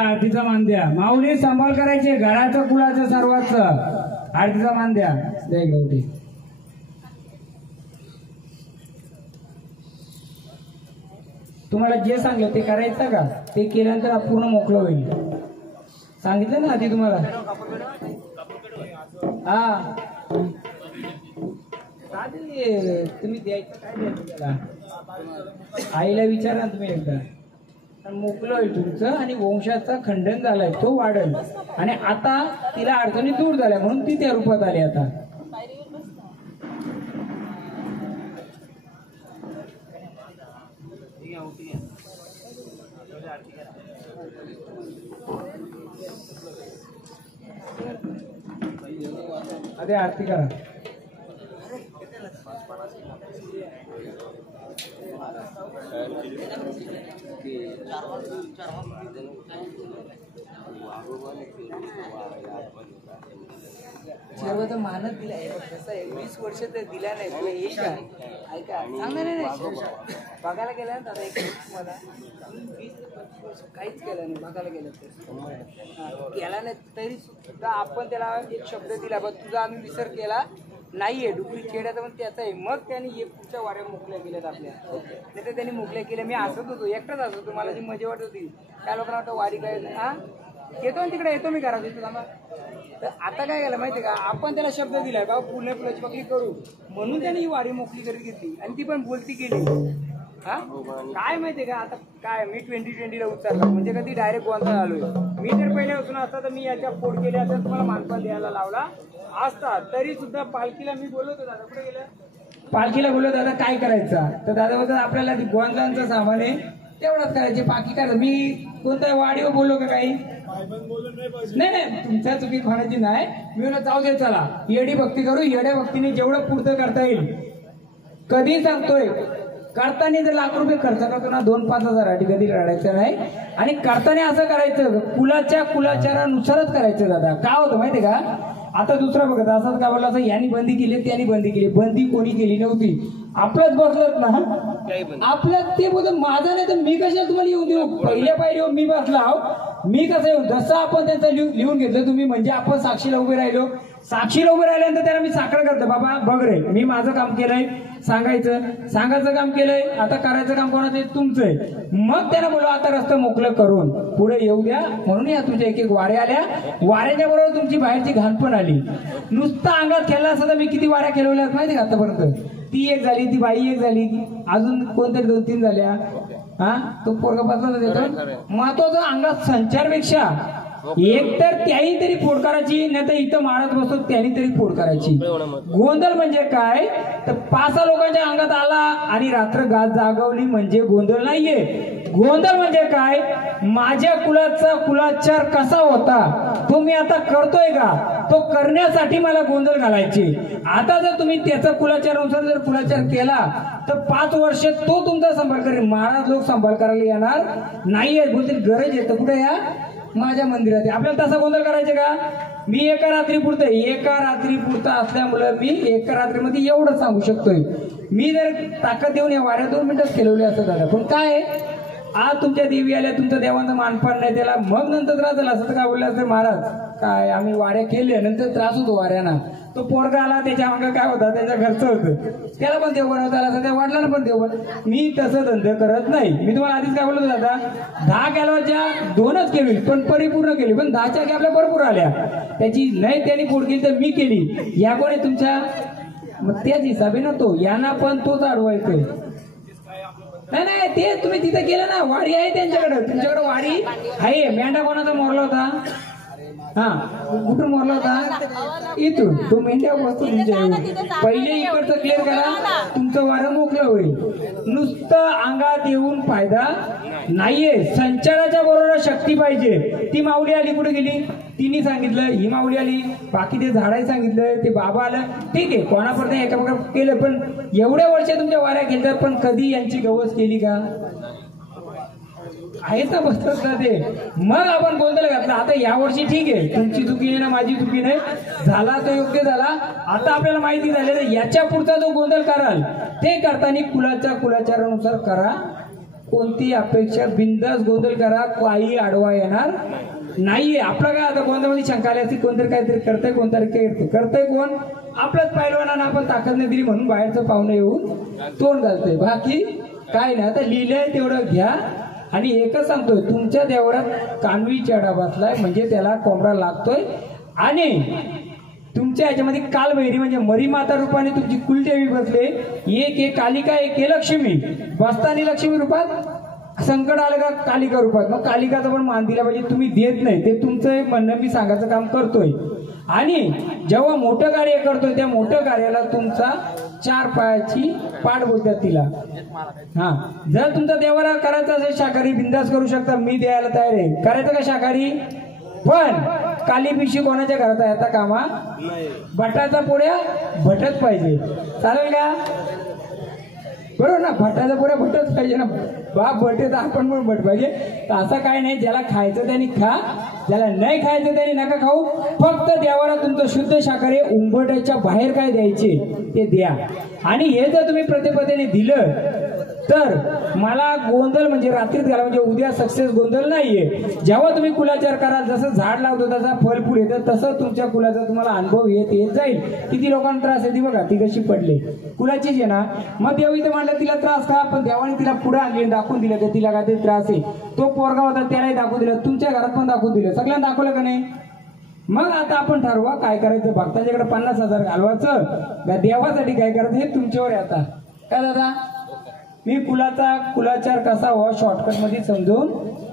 आरतीचा मान द्या. माऊली सांभाळ करायचे, घराचं कुलाचं सर्वांच. आरतीचा मान द्या. द्या गवटी. तुम्हाला जे सांगलं ते करायचं का, ते केल्यानंतर पूर्ण मोकळं होईल. सांगितलं ना आधी तुम्हाला. हा तुम्ही द्यायचं काय द्यायचं त्याला, आईला विचारा तुम्ही एकदा. मोकळं होईल तुमचं आणि वंशाचा खंडन झालाय तो वाढेल. आणि आता तिला अडचणी दूर झाल्या म्हणून ती त्या रूपात आली. आता अरे आरती करा. सर्व तर मानत दिलाय. कसं आहे 20 वर्ष तर दिल्या नाही तुला येईल का. ऐका चांगलं नाही बघायला गेलं ना दादा. एक मला 20-25 वर्ष काहीच केलं नाही. बघायला गेलं तर केला नाही तरी सुद्धा आपण त्याला एक शब्द दिला बघ तुझा आम्ही विसर केला नाहीये. डुकरी खेड्याचा पण त्याचा आहे. मग त्यांनी एक पुढच्या वाऱ्या मोकल्या केल्यात आपल्या. नाही तर त्यांनी मोकल्या केल्या. मी हसत होतो, एकटाच हसत होतो. मला जी मजा वाटत होती. त्या लोकांना वाटतं वारी काय हा येतो ना तिकडे येतो मी घरात येतो थांबा. तर आता काय केलं माहिती का, आपण त्याला शब्द दिलाय बाबा पुण्या फुलाची पकडी करू म्हणून त्याने ही वारी मोकळी करत घेतली आणि ती पण बोलती केली. हा काय माहितीये का, आता काय मी 2020ला उतरला म्हणजे कधी डायरेक्ट गोंधळ आलोय. मी जर पहिल्यापासून असता तर मी याच्या पोट केल्या असं तुम्हाला मानपान द्यायला लावला असता. तरी सुद्धा पालखीला मी बोलवतो दादा कुठे गेलं. पालखीला बोललो दादा काय करायचा, तर दादा बोलतात आपल्याला गोंधळांचं सामान आहे तेवढंच करायचे बाकी काय. मी कोणत्या वाडीवर बोललो का काही नाही तुमच्या चुकी खाण्याची नाही. मी म्हणलं जाऊ दे चला येडी भक्ती करू. येड्या भक्तीने जेवढं पुढचं करता येईल. कधी सांगतोय करताना जर लाख रुपये खर्च करतो ना 2-5 हजारासाठी कधी रडायचं नाही. आणि करताना असं करायचं कुलाचारानुसारच करायचं दादा. काय होतं माहितीये का, आता दुसरा बघत असंच का बोलला असं यांनी बंदी केली त्यांनी बंदी केली. बंदी कोणी केली नव्हती. आपलंच बसलत ना आपल्यात ते बोलत माझा नाही तर मी कशाला तुम्हाला येऊन देऊ. पहिल्या पायरीवर मी बसला मी कसं येऊन जसं आपण त्यांचं लिहून घेतलं तुम्ही म्हणजे आपण साक्षीला उभे राहिलो. साक्षीला उभे राहिल्यानंतर त्याला मी साखर करतो बाबा बघ रे मी माझं काम केलंय सांगायचं काम केलंय. आता करायचं काम कोणाचं तुमचं आहे. मग त्याला बोललो आता रस्ता मोकळं करून पुढे येऊ द्या. म्हणून या तुमच्या एक वाऱ्या आल्या. वाऱ्याच्या बरोबर तुमची बाहेरची घाण पण आली. नुसतं अंगात खेळला असता तर मी किती वाऱ्या खेळवल्या माहिती का आतापर्यंत. ती एक झाली ती बाई एक झाली अजून कोणतरी 2-3 झाल्या. हा तो पोरगा बसला देतो. महत्वाचं अंगात संचारपेक्षा एक तर त्याही तरी फोड करायची, नाही तर इथं मारत बसतो त्याने तरी फोड करायची. गोंधळ म्हणजे काय तर 5 लोकांच्या अंगात आला आणि रात्र गाज जागवली म्हणजे गोंधळ नाहीये. गोंधळ म्हणजे काय, माझ्या कुलाचा कुलाचार कसा होता तो मी आता करतोय का, तो करण्यासाठी मला गोंधळ घालायचे. आता जर तुम्ही त्याचा कुलाचारानुसार जर कुलाचार केला तर 5 वर्ष तो तुमचा सांभाळ करेल. महाराज लोक सांभाळ करायला येणार नाहीये, बोलतील गरज येतं कुठे या माझ्या मंदिरात. आपल्याला तसा गोंधळ करायचे का. मी एका रात्री पुरता असल्यामुळे मी एका रात्रीमध्ये एवढं सांगू शकतोय. मी जर ताकद देऊन या वाऱ्या 2 मिनिटात केलवले असं दादा, पण काय आज तुमच्या देवी आल्या, तुमच्या देवांचं मानपान नाही त्याला, मग नंतर त्रास झाला असं काय बोलले असते महाराज. काय आम्ही वाऱ्या केले नंतर त्रास होतो वाऱ्याना. तो पोरगा आला त्याच्या अंग काय होता त्याच्या घरचं होतं, त्याला पण देव बनवता आला, त्या वाटला पण देव बन. मी तसं धंदे करत नाही. मी तुम्हाला आधीच काय बोलतो दादा, 10 कॅलॉच्या 2च केली पण परिपूर्ण केली, पण 10च्या आपल्या भरपूर आल्या. त्याची नाही त्यांनी पोट केली तर मी केली. या कोणी तुमच्या मग त्याच हिसाबे ना तो यांना पण तोच अडवायचोय. नाही ते तुम्ही तिथे केलं ना, वाडी आहे त्यांच्याकडे, तुमच्याकडे वाडी आहे. मेंढा कोणाचा मोरला होता, हा कुठून मोरला होता, इथून तो मेंढ्या बसतो तुमच्या. पहिले इकडचं क्लिअर करा, तुमचं वारं मोकळं होईल. नुसतं अंगात येऊन फायदा नाहीये, संचाराच्या बरोबर शक्ती पाहिजे. ती माऊली आली कुठे गेली, तिने सांगितलं, ही माऊली आली, बाकी ते झाडाही सांगितलं, ते बाबा आलं, ठीक आहे कोणापर्यंत एका केलं. पण एवढ्या वर्ष तुमच्या वाऱ्या खेळतात पण कधी यांची गवस केली का, आहेत ना बसतात ना ते. मग आपण गोंधळ घातला. आता यावर्षी ठीक आहे, तुमची चुकी नाही ना माझी चुकी नाही, झाला तो योग्य झाला. आता आपल्याला माहिती झाली तर याच्या पुढचा जो गोंधळ कराल ते करताना कुलाचारानुसार करा. कोणती अपेक्षा बिंदास गोंधळ करा, काही आडवा येणार नाहीये. आपलं काय आता गोंधळमध्ये शंका आली असती, कोणतरी काहीतरी करतंय, कोणतरी काही करतंय, कोण आपलंच पहिलवानांना आपण ताकद नाही दिली म्हणून बाहेरचं पाहुणं येऊन तोंड घालतंय, बाकी काय नाही. आता लिहिलंय तेवढं घ्या. आणि एकच सांगतोय, तुमच्या देवरात कानवी चेडा बसलाय म्हणजे त्याला कोंबडा लागतोय. आणि तुमच्या याच्यामध्ये कालभैरी म्हणजे मरी माता रूपाने तुमची कुलदेवी बसले, एक कालिका एक लक्ष्मी बसतानी लक्ष्मी रूपात, संकट आलं का कालिका रूपात. मग कालिकाचा पण मान दिला पाहिजे, तुम्ही देत नाही ते तुमचं म्हणणं मी सांगायचं काम करतोय. आणि जेव्हा मोठं कार्य करतोय त्या मोठ्या कार्याला तुमचा 4 पायाची पाठ बोलतात तिला. हा जर तुमचा देवारा करायचा असेल शाकाहारी बिंदास करू शकता, मी द्यायला तयार आहे. करायचं का शाकाहारी, पण काली पिशी कोणाच्या घरात आहे आता कामा, भटाचा पोळ्या भटत पाहिजे, चालेल का, बरोबर ना. भटाचा पोळ्या भटच पाहिजे ना, बाप भटे तर आपण पण भट पाहिजे. तर असं काय नाही, ज्याला खायचं त्यांनी खा, ज्याला नाही खायचं त्यांनी नका खाऊ. फक्त देवाला तुमचं शुद्ध शाकाहारी उंबरठ्याच्या बाहेर काय द्यायचे ते द्या. आणि हे जर तुम्ही प्रतिपदेने दिलं तर मला गोंधळ म्हणजे रात्रीत घाला, म्हणजे उद्या सक्सेस गोंधळ नाहीये. जेव्हा तुम्ही कुलाचार कराल, जसं झाड लावतो तसा फल फूल येतं, तसं तुमच्या कुलाचा तुम्हाला अनुभव येत जाईल. किती लोकांना त्रास येते बघा, ती कशी पडले कुलाचीच आहे ना. मग देव इथे म्हणलं तिला त्रास का, पण देवाने तिला पुढे आणली, दाखवून दिलं की तिला काय त्रास आहे. तो पोरगा होता त्यालाही दाखवून दिलं, तुमच्या घरात पण दाखवून दिलं, सगळ्यांना दाखवलं का नाही. मग आता आपण ठरवा काय करायचं. भक्तांच्याकडे 50,000 घालवायचं का देवासाठी काय करायचं हे तुमच्यावर आहे. आता काय दादा, मी कुलाचार कसा व्हावा शॉर्टकट मध्ये समजून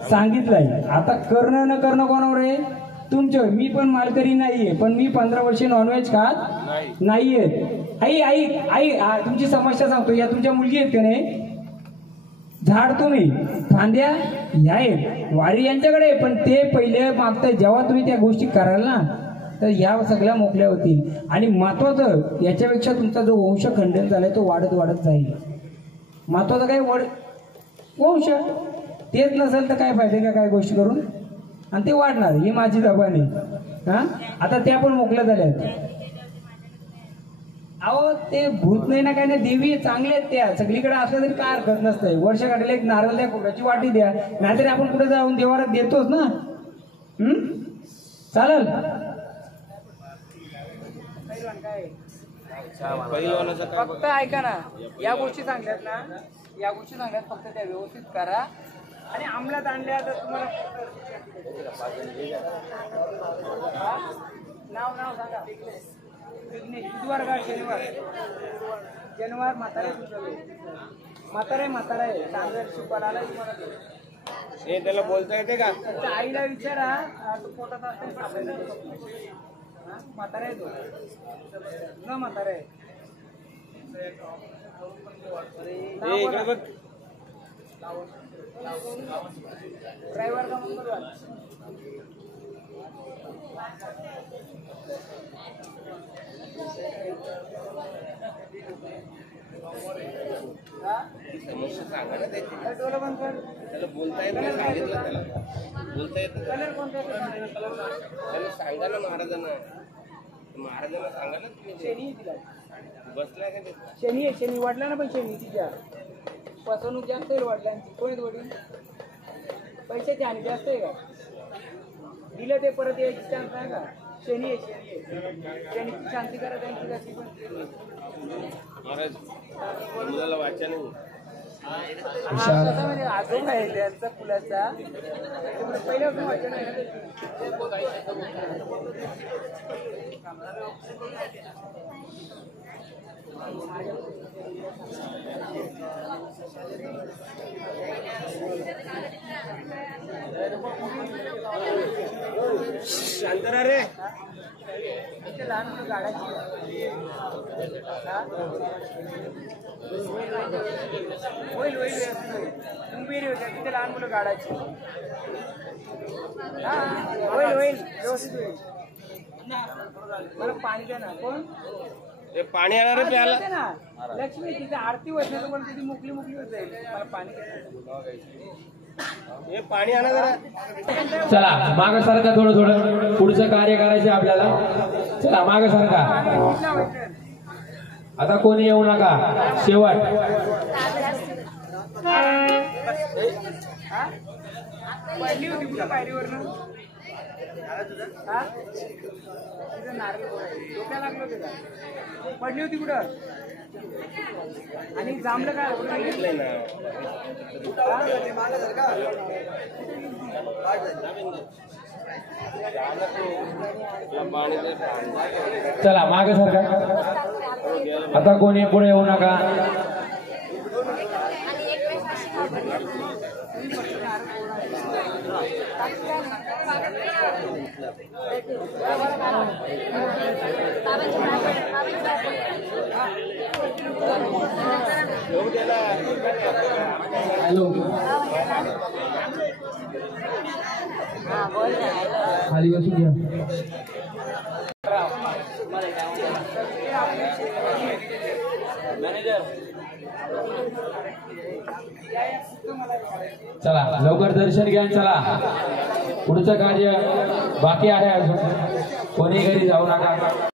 सांगितलंय. आता करणं न करणं कोणावर आहे, तुमच्यावर. मी पण मालकरी नाहीये, पण मी 15 वर्षे नॉनव्हेज खात नाहीये. आई तुमची समस्या सांगतो. या तुमच्या मुलगी आहेत का नाही, झाड तुम्ही फांद्या ह्या आहेत, वारी यांच्याकडे, पण ते पहिले मागताय. जेव्हा तुम्ही त्या गोष्टी कराल ना तर ह्या सगळ्या मोकळ्या होतील. आणि महत्वाचं याच्यापेक्षा तुमचा जो वंश खंडन झालाय तो वाढत जाईल. महत्वाचं काय वंश तेच नसेल तर काय फायदे का काय गोष्टी करून, आणि ते वाढणार, ही माझी जबान आहे. हा आता त्या पण मोकळ्या झाल्यात. अहो ते भूत नाही ना काय नाही, देवी चांगले आहेत त्या, सगळीकडे असल्या तरी काय हरकत नसतंय. वर्ष काढले एक नारळ द्या, कुठाची वाटी द्या, नाहीतरी आपण कुठे जाऊन देवारात देतोच ना. चालेल. फक्त ऐका ना, या गोष्टी सांगल्यात ना, या गोष्टी सांगल्यात, फक्त त्या व्यवस्थित करा आणि अंमलात आणल्या तर तुम्हाला नाव सांगा. बुधवार का शनिवार म्हातारा आहे, चांगलं सुपाला आला तुम्हाला. हे त्याला बोलता येते का? आईला विचारा तो पोटात असते म्हातारा आहे तो न म्हातारा आहे इकडे बघ ड्रायव्हर का म्हणतो त्याला बोलता येत नाही सांगितलं त्याला बोलता येत कलर कोणता त्याला सांगा ना महाराजांना सांगा ना तुम्ही शनी तिला बसलाय का ते शनी आहे शनी वाढला ना पण शनी तिच्या फसवणूक जास्त आहे वडिलांची कोण वडील पैशाची हानी जास्त आहे का दिलं ते परत यायची चान्स नाही का शनी आहे शनीची शांती करा त्यांची जास्ती पण महाराज मुलाला वाचा नाही म्हणजे आजोब आहे त्यांचा फुलाचा पहिल्यापासून वाचन आहे शांतरा रे लहान मुलं गाड्याची होईल होईल मुंबई होत्या तिथे लहान मुलं गाडायची होईल होईल व्यवस्थित होईल मला पाणी द्या ना कोण ते पाणी येणार प्यायला ना लक्ष्मी तिथे आरती होत नाही पण तिथे मुकली मुकली होत जाईल मला पाणी हे पाणी आणा जरा चला माग सारखा थोडं थोडं पुढचं कार्य करायचं आपल्याला चला माग सारखा आता कोणी येऊ नका शेवट पडली होती कुठं पायरीवरनं नारळ डोक्या लागलं होतं का पडली होती कुठं आणि जांभलं काय चला माग सारखा आता कोणी पुढे येऊ नका हॅलो खाली बसून घ्या चला लवकर दर्शन घ्या चला पुढचं कार्य बाकी आहे अजून कोणी घरी जाऊ नका